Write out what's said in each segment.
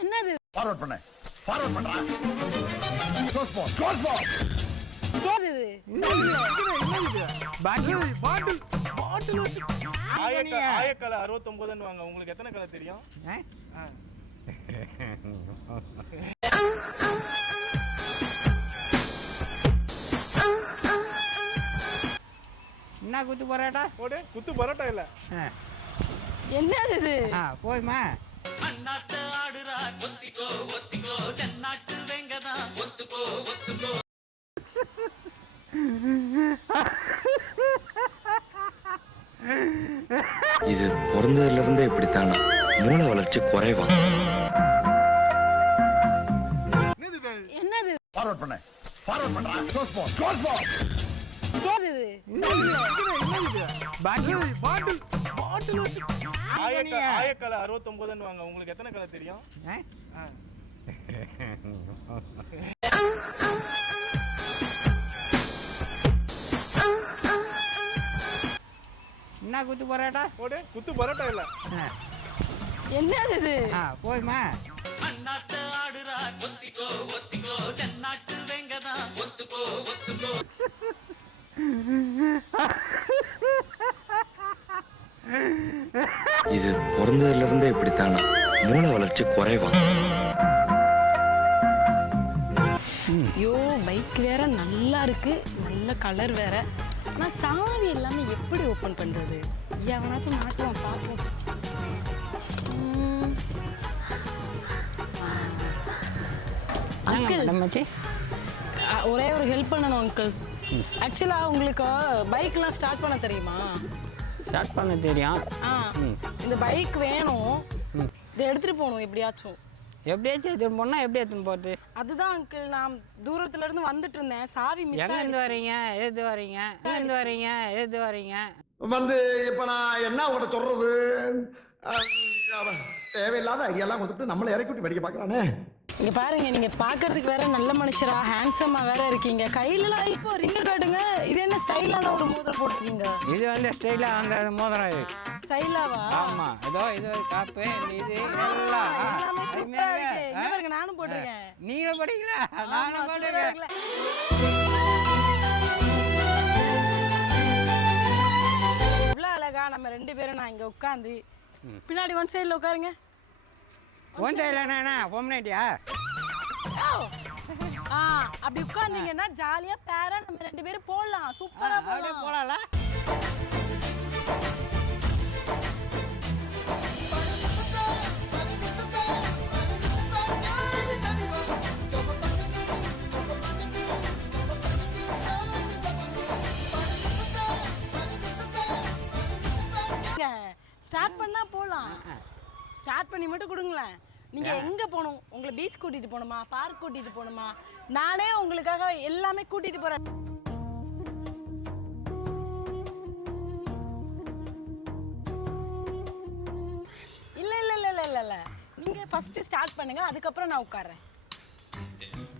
என்னது ஃபார்வர்ட் பண்ணு. ஃபார்வர்ட் பண்றா. Close ball. Close ball. என்னது பாட்டில் வச்சு ஆயக்கலை 69 வாங்க. உங்களுக்கு எத்தனை கலை தெரியும்? என்ன குத்து பரோட்டா போடு. குத்து பரோட்டா இல்ல. என்னது இது போய்மா அண்ணாத்த ஆடுறா ஒத்திக்கோ ஒத்திக்கோ சென்னாட்டு வெங்கதா ஒத்துக்கோ ஒத்துக்கோ. இது பிறந்ததுல இருந்தே இப்படித்தானா? மூளை வளர்ச்சி குறைவா? என்னது ஃபார்வர்ட் பண்ணு. ஃபார்வர்ட் பண்றா. Close ball. Close ball. என்னது பாட்டில் வச்சு ஆயக்கலை 69 வாங்க. உங்களுக்கு எத்தனை கலை தெரியும்? என்ன குத்து பரோட்டா போடு. குத்து பரோட்டா இல்ல. என்னது இது போய்மா அண்ணாத்த ஆடுறா ஒத்திக்கோ ஒத்திக்கோ சென்னாட்டு வெங்கதா ஒத்துக்கோ ஒத்துக்கோ. இது பிறந்ததுல இருந்தே இப்படித்தானா? மூளை வளர்ச்சி குறைவா? ஐயோ பைக் வேற நல்லா இருக்கு, நல்ல கலர் வேற. நான் சாவி எல்லாமே எப்படி ஓபன் பண்றது? எவனாச்சும் மாட்டுவான் பார்ப்போம். அங்கிள் ஒரே ஒரு ஹெல்ப் பண்ணணும் அங்கிள். ஆக்சுவலா உங்களுக்கு பைக்லாம் ஸ்டார்ட் பண்ண தெரியுமா? ஸ்டார்ட் பண்ண தெரியும். இந்த பைக் வேணும், இதை எடுத்துட்டு போகணும் எப்படியாச்சும். எப்படியாச்சும் எடுத்துன்னு போனா எப்படி எடுத்துன்னு போறது? அதுதான் அங்கிள், நான் தூரத்துல இருந்து வந்துட்டு இருந்தேன், சாவி மிஸ் எங்க இருந்து வரீங்க? எது வரீங்க? எங்க இருந்து வரீங்க? எது வரீங்க? வந்து இப்ப நான் என்ன உங்கள்கிட்ட சொல்றது? தேவையில்லாத ஐடியாலாம் கொடுத்துட்டு நம்மளை இறக்கி விட்டு வெடிக்க பார்க்கறானே. இங்க பாருங்க, நீங்க பாக்குறதுக்கு வேற நல்ல மனுஷரா ஹேண்ட்ஸமா வேற இருக்கீங்க. கையிலலாம் இப்போ ரிங்க காட்டுங்க. இது என்ன ஸ்டைலான ஒரு மோதிரம் போட்டுருக்கீங்க? இது வந்து ஸ்டைலா அந்த மோதிரம் இது. ஸ்டைலாவா? ஆமா, இது காப்பு, இது எல்லாமே சூப்பரா எல்லாம் இருக்கு. இங்க பாருங்க, நானும் போட்டுருக்கேன். நீங்க படிக்கல, நானும் போட்டுருக்கேன். இவ்வளவு அழகா நம்ம ரெண்டு பேரும் நான் இங்க உட்காந்து, பின்னாடி ஒன் சைடுல உட்காருங்க. ஒன் சைடுல என்ன பொம்னேட்டியா? அப்படி உட்கார்ந்தீங்கன்னா ஜாலியா பேரா நம்ம ரெண்டு பேரும் போடலாம். சூப்பரா போடலாம். போலாம்ல? ஸ்டார்ட் பண்ணா போலாம். ஸ்டார்ட் பண்ணி மட்டும் கொடுங்களேன். நீங்க எங்க போகணும்? உங்களை பீச் கூட்டிட்டு போகணுமா, பார்க் கூட்டிட்டு போகணுமா? நானே உங்களுக்காக எல்லாமே கூட்டிட்டு போறேன். இல்ல இல்ல இல்ல இல்ல இல்ல, நீங்க ஃபர்ஸ்ட் ஸ்டார்ட் பண்ணுங்க, அதுக்கப்புறம் நான் உட்கார்றேன்.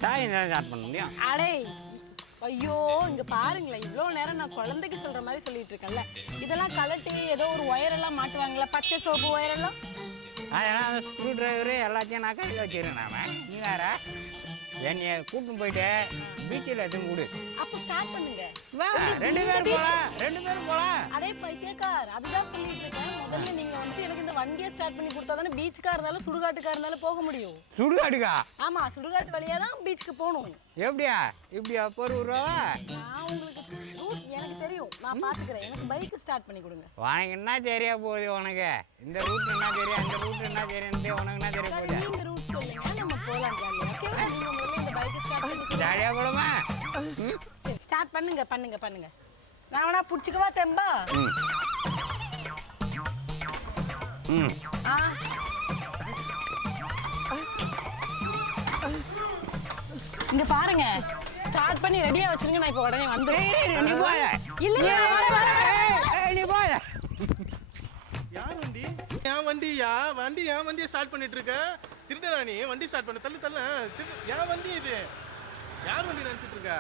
ஸ்டார்ட் பண்ண முடியும்? அடே ஐயோ, இங்க பாருங்களேன், இவ்வளவு நேரம் நான் குழந்தைக்கு சொல்ற மாதிரி சொல்லிட்டு இருக்கேன்ல. இதெல்லாம் கலட்டி ஏதோ ஒரு ஒயர் எல்லாம் மாட்டுவாங்களா, பச்சை சோப்பு ஒயர் எல்லாம். அதெல்லாம் அந்த ஸ்க்ரூ டிரைவரு எல்லாத்தையும் நான் கையில் வச்சிருக்கேன். நாம நீ வேற என்னைய கூட்டின்னு போயிட்டு பீச்சில் எடுத்துன்னு கொடு. அப்போ ஸ்டார்ட் பண்ணுங்க. வா, ரெண்டு பேரும் போலாம். அதே பைத்தியக்கார், அதுதான் சொல்லிட்டு இருக்கேன். முதல்ல நீங்க வந்து எனக்கு இந்த வண்டியை ஸ்டார்ட் பண்ணி கொடுத்தா தானே பீச்சுக்கா இருந்தாலும் சுடுகாட்டுக்கா இருந்தாலும் போக முடியும். சுடுகாட்டுக்கா? ஆமா, சுடுகாட்டு வழியா தான் பீச்சுக்கு போகணும். எப்படியா? இப்படியா? பொறுவா? நான் உங்களுக்கு ரூட் எனக்கு தெரியும், நான் பாத்துக்கிறேன். எனக்கு பைக் ஸ்டார்ட் பண்ணி கொடுங்க. உனக்கு என்ன தெரியா போகுது? உனக்கு இந்த ரூட் என்ன தெரியும், அந்த ரூட் என்ன தெரியும், உனக்கு என்ன தெரிய போகுது? நீங்க ரூட் சொல்லுங்க, நம்ம போலாம் ஜாலியா. ஓகேவா? நீங்க முதல்ல இந்த பைக் ஸ்டார்ட் பண்ணி கொடுங்க. ஜாலியா போடுமா? சரி, ஸ்டார்ட் பண்ணுங்க பண்ணுங்க பண்ணுங்க. நான் வேணா புடிச்சுக்கவா தெம்பா? இங்க பாருங்க, ஸ்டார்ட் பண்ணி ரெடியா வச்சிருங்க. நான் இப்ப உடனே வந்துறேன். நீ போய. இல்ல நீ போய. யார் வண்டி? என் வண்டியா? வண்டி என் வண்டியை ஸ்டார்ட் பண்ணிட்டு இருக்க? திருடா நீ? வண்டி ஸ்டார்ட் பண்ண தள்ளு தள்ளு. என் வண்டி இது. யார் வண்டி நினைச்சிட்டு இருக்க?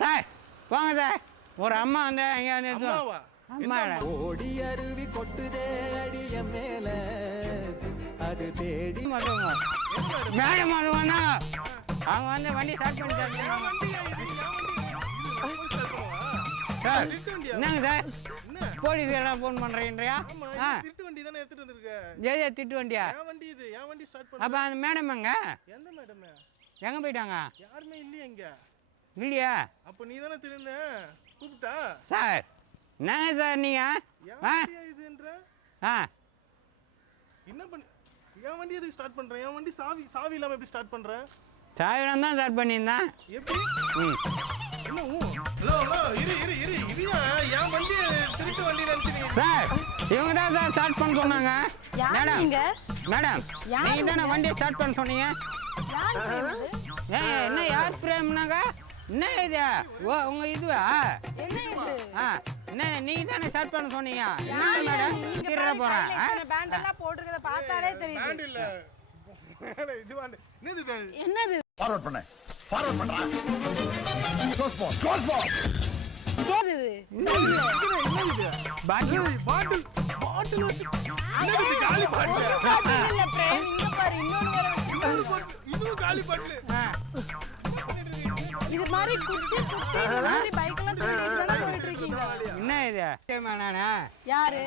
சார் போங்க சார். ஒரு அம்மா வந்து அங்கே வந்து அம்மாவா? அம்மா ஓடி அருவி கொட்டுதே அடிய மேல அது தேடி மட்டும் மேடம் அது வந்தாங்க அவங்க வந்து வண்டி ஸ்டார்ட் பண்ணி வண்டியா இது? என் வண்டி இது. போலீஸ் start பண்ணவா? சார் திருட்டு வண்டியா? என்னங்க சார் என்ன? போலீஸ் எல்லாம் ஃபோன் பண்ணுறீங்கயா ஆமா, ஆ இது திருட்டு வண்டி தானே எடுத்துட்டு வந்திருக்க. ஜெய திட்டு வண்டியா என் வண்டி இது. என் வண்டி ஸ்டார்ட் அப்போ பண்ண. அந்த மேடம் எங்க எந்த மேடம்? எங்கே போயிட்டாங்க யாருமே இல்லையே இங்க. இல்லையா அப்ப நீ தானே திருந்த கூப்பிட்டா? சார் என்னங்க சார் நீங்கள் என் ஆ வண்டியா இதுன்ற? ஆ என்ன பண்ண? என் வண்டி எதுக்கு ஸ்டார்ட் பண்றேன்? என் வண்டி சாவி இல்லாம எப்படி ஸ்டார்ட் பண்றேன்? சாவிடம் தான் ஸ்டார்ட் பண்ணியிருந்தேன் எப்படி? ம் என்ன ஹலோ இரு இருயா. என் வண்டி திருட்டு வண்டி நினைச்சு நீ சார் இவங்க தான் சார் ஸ்டார்ட் பண்ண சொன்னாங்க யார் மேடம் நீங்க? மேடம் யார் நீங்கள் தானே வண்டியை ஸ்டார்ட் பண்ண சொன்னீங்க யார் இது? என்ன யார் பிரேம்னாங்க என்ன இது ஓ உங்கள் இதுவா என்ன இது? ஆ என்ன நீங்கள் தானே ஸ்டார்ட் பண்ண சொன்னீங்க என்ன யார் மேடம் நீங்க? திருட பாருங்க, போகிறேன் கையில இத்தனை band எல்லாம் போட்டிருக்கறத பார்த்தாலே தெரியுது. பேண்ட் இல்ல. இது வந்து என்னது இது? என்னது? ஃபார்வர்ட் பண்றா க்ளோஸ் பால் என்னது இது? என்னது இது? பாட்டில் பாட்டில் வச்சு என்னது இது? காலி பாட்டில். ஒரு bottle இல்ல பிரேம், இங்க பாரு இன்னொன்னு வேற வச்சிருக்காங்க. இதுவும் காலி பாட்டில். இது மாதிரி குச்சி இந்த மாதிரி பைக் எல்லாம் தூக்கிட்டு தானே போயிட்டு இருக்கீங்க. என்ன இது நானே யாரு?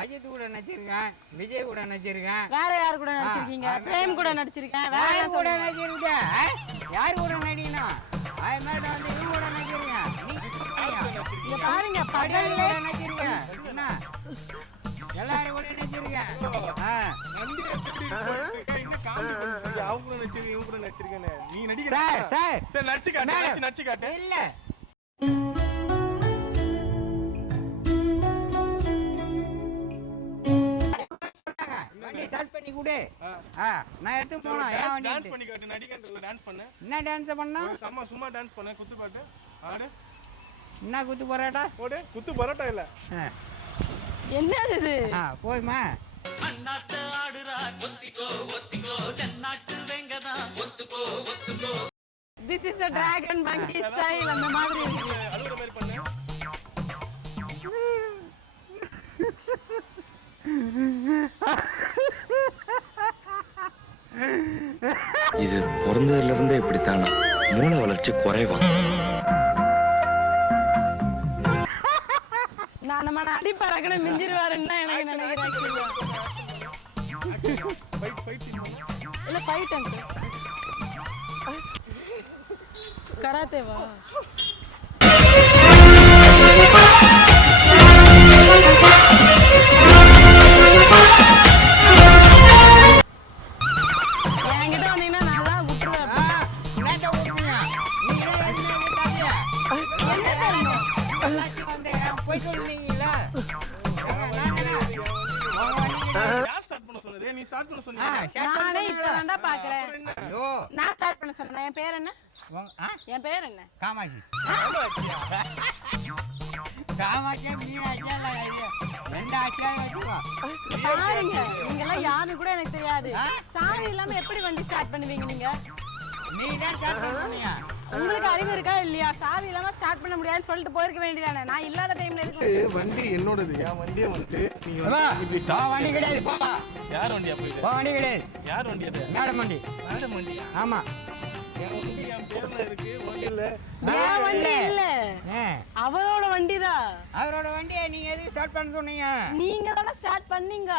அஜித் கூட நடிச்சிருக்கேன் விஜய் கூட நடிச்சிருக்கேன் வேற யார் கூட நடிச்சிருக்கீங்க? பிரேம் கூட நடிச்சிருக்கேன். வேற யார் யார் கூட கூட? நடிச்சிருக்கேன் யார் கூட நடிக்கணும் அது மாதிரி வந்து இவங்க கூட நடிச்சிருக்கேன் இங்க பாருங்க பகல் பகல்ல கூட நடிச்சிருக்கேன் என்ன எல்லாரும் கூட நடிச்சிருக்கேன் வண்டி எடுத்துட்டு இன்னும் காமெடி பண்ணிட்டு அவங்க கூட நடிச்சிருக்கேன் இவங்க கூட நடிச்சிருக்கேன்னு நீ நடிக்கிற சார் சார் சரி நடிச்சு காட்டு நடிச்சு காட்டு. இல்ல வண்டி ஸ்டார்ட் பண்ணி கொடு நான் எடுத்து போனேன் ஏன் வண்டி டான்ஸ் எடுத்து? பண்ணி காட்டு நடிக்கிறதுல டான்ஸ் பண்ணு. என்ன டான்ஸ் பண்ணா சும்மா டான்ஸ் பண்ணு. குத்து பாட்டு ஆடு. என்ன குத்து போறாட்டா போடு. குத்து பரோட்டா இல்ல. என்னது இது? போதுமா அண்ணாத்த ஆடுறார் ஒத்திக்கோ ஒத்திக்கோ தென்னாட்டு வெங்கதான் ஒத்துக்கோ ஒத்துக்கோ. This is a dragon monkey style அந்த மாதிரி இருக்கு. அழுகுற மாதிரி பண்ணு. இது பிறந்ததுல இருந்தே இப்படித்தானா மூளை வளர்ச்சி குறைவா நான் நம்ம அடி பறக்கன மிஞ்சிருவாருன்னு எனக்கு நினைக்கிறேன். ஃபைட் சீன் பண்ணு. இல்ல ஃபைட் அங்க கராத்தேவா? என்கிட்ட வந்தீங்கன்னா நல்லா விட்டுருவேன். என்னத்த ஓடுவீங்க நீங்க என்ன தரணும்? எல்லாத்தையும் வந்து போய் சொல்லுவீங்களா யார் ஸ்டார்ட் பண்ண சொன்னது? நீ ஸ்டார்ட் பண்ண சொன்னீங்க. நானே இப்பதான்டா பாக்குறேன். ஐயோ நான் ஸ்டார்ட் பண்ண சொன்னேன். என் பேர் என்ன? என் பேர் என்ன? காமாட்சி காமாட்சியா மீனாட்சியா இல்லை ரெண்டு ஆட்சியா வச்சுக்கோ பாருங்க நீங்க எல்லாம் யாருன்னு கூட எனக்கு தெரியாது. சாவி இல்லாம எப்படி வண்டி ஸ்டார்ட் பண்ணுவீங்க நீங்க? நீ தான் ஸ்டார்ட் பண்ணுவீங்க உங்களுக்கு அறிவு இருக்கா இல்லையா? சாவி இல்லாம ஸ்டார்ட் பண்ண முடியாதுன்னு சொல்லிட்டு போயிருக்க வேண்டியதானே. நான் இல்லாத டைம்ல எதுக்கு? வண்டி என்னோடது. என் வண்டியே வந்து நீங்க இப்படி வண்டி கிடையாது போ யார் வண்டியா போயிட்டு? வண்டி கிடையாது யார் வண்டி அது? மேடம் வண்டி மேடம் வண்டியா? ஆமா என் வண்டி என் பேர்ல இருக்கு. வண்டி இல்ல. என் வண்டி இல்ல, அவரோட வண்டிதான். அவரோட வண்டியை நீங்க எதுக்கு ஸ்டார்ட் பண்ண சொன்னீங்க நீங்க தானே ஸ்டார்ட் பண்ணீங்க.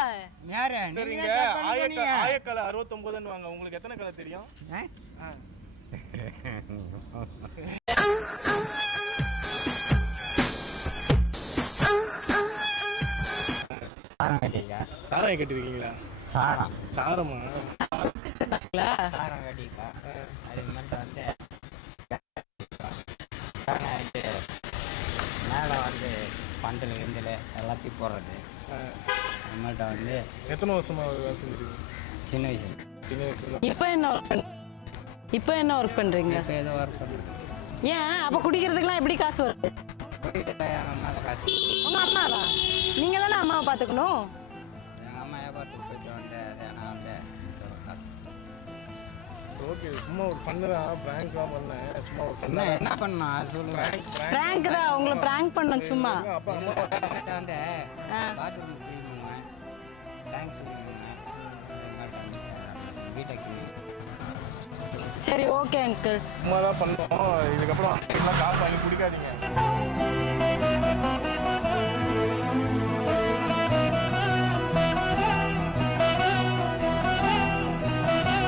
யாரு நீங்க சரிங்க. ஸ்டார்ட் பண்ண சொன்னீங்க ஆயக்கலை 69 வாங்க. உங்களுக்கு எத்தனை கலை தெரியும்? ஆ? சாரம் கட்டிக்கா சாராயம் கட்டிருக்கீங்களா? சாரம் சாரமா? சாரம் கட்டிக்கா அதுக்கு மட்டும் வந்து மேலே வந்து பந்தல் கிந்தல் எல்லாத்தையும் போடுறது அது மட்டும் வந்து எத்தனை வருஷமா வேலை செஞ்சிருக்கீங்க? சின்ன வயசு சின்ன வயசுல. இப்போ என்ன ஒர்க் பண்றீங்க? இப்போ ஏதோ ஒர்க் பண்ணுறேன் ஏன் அப்ப குடிக்கிறதுக்குலாம் எப்படி காசு வருது? அம்மா காசு உங்க அம்மாவா? நீங்க தானே அம்மாவை பாத்துக்கணும். எங்கள் அம்மா வியாபாரத்துக்கு போயிட்டு வந்து அதை நான் வந்து காசு ஓகே. சும்மா ஒரு பண்ணுதான். பிராங்க்லாம் பண்ணேன். சும்மா ஒரு என்ன என்ன பண்ணணும் அது சொல்லுங்க பிராங்க் தான், உங்களை பிராங்க் பண்ண சும்மா. அப்பா அம்மா வந்து பாத்ரூம் க்ளீன் பண்ணுவேன் பேங்க் க்ளீன் பண்ணுவேன் வீட்டை கிளம்பி. சரி ஓகே அங்கிள். சும்மா தான் பண்ணோம். இதுக்கப்புறம் எல்லாம் காசு வாங்கி குடிக்காதீங்க.